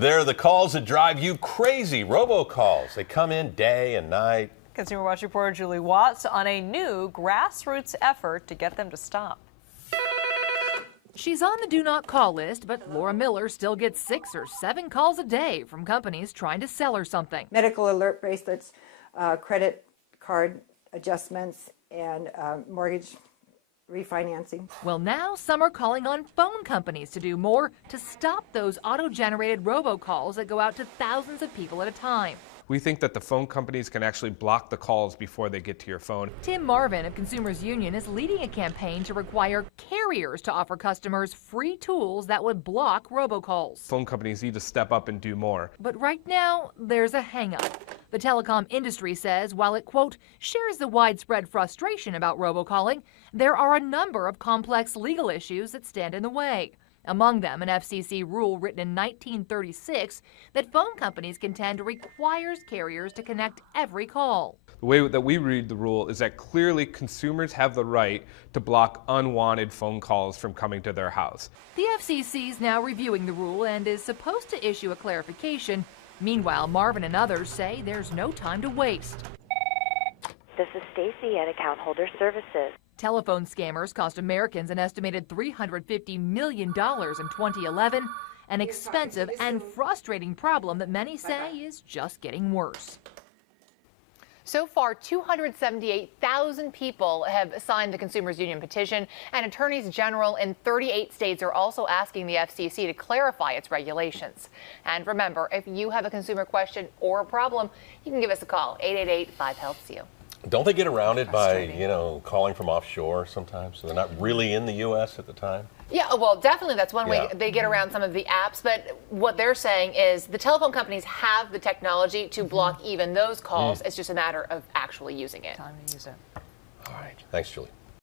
They're the calls that drive you crazy, robocalls. They come in day and night. Consumer Watch reporter Julie Watts on a new grassroots effort to get them to stop. She's on the do not call list, but Laura Miller still gets 6 or 7 calls a day from companies trying to sell her something. Medical alert bracelets, credit card adjustments, and mortgage refinancing. Well, now some are calling on phone companies to do more to stop those auto-generated robocalls that go out to thousands of people at a time. We think that the phone companies can actually block the calls before they get to your phone. Tim Marvin of Consumers Union is leading a campaign to require carriers to offer customers free tools that would block robocalls. Phone companies need to step up and do more. But right now, there's a hang-up. The telecom industry says while it, quote, shares the widespread frustration about robocalling, there are a number of complex legal issues that stand in the way. Among them, an FCC rule written in 1936 that phone companies contend requires carriers to connect every call. The way that we read the rule is that clearly consumers have the right to block unwanted phone calls from coming to their house. The FCC is now reviewing the rule and is supposed to issue a clarification. Meanwhile, Marvin and others say there's no time to waste. This is Stacy at Account Holder Services. Telephone scammers cost Americans an estimated $350 million in 2011, an expensive and frustrating problem that many say is just getting worse. So far, 278,000 people have signed the Consumers Union petition, and attorneys general in 38 states are also asking the FCC to clarify its regulations. And remember, if you have a consumer question or a problem, you can give us a call, 888-5HELPS-YOU. Don't they get around it by, calling from offshore sometimes? So they're not really in the U.S. at the time? Yeah, well, definitely that's one way they get around some of the apps. But what they're saying is the telephone companies have the technology to block even those calls. It's just a matter of actually using it. Time to use it. All right. Thanks, Julie.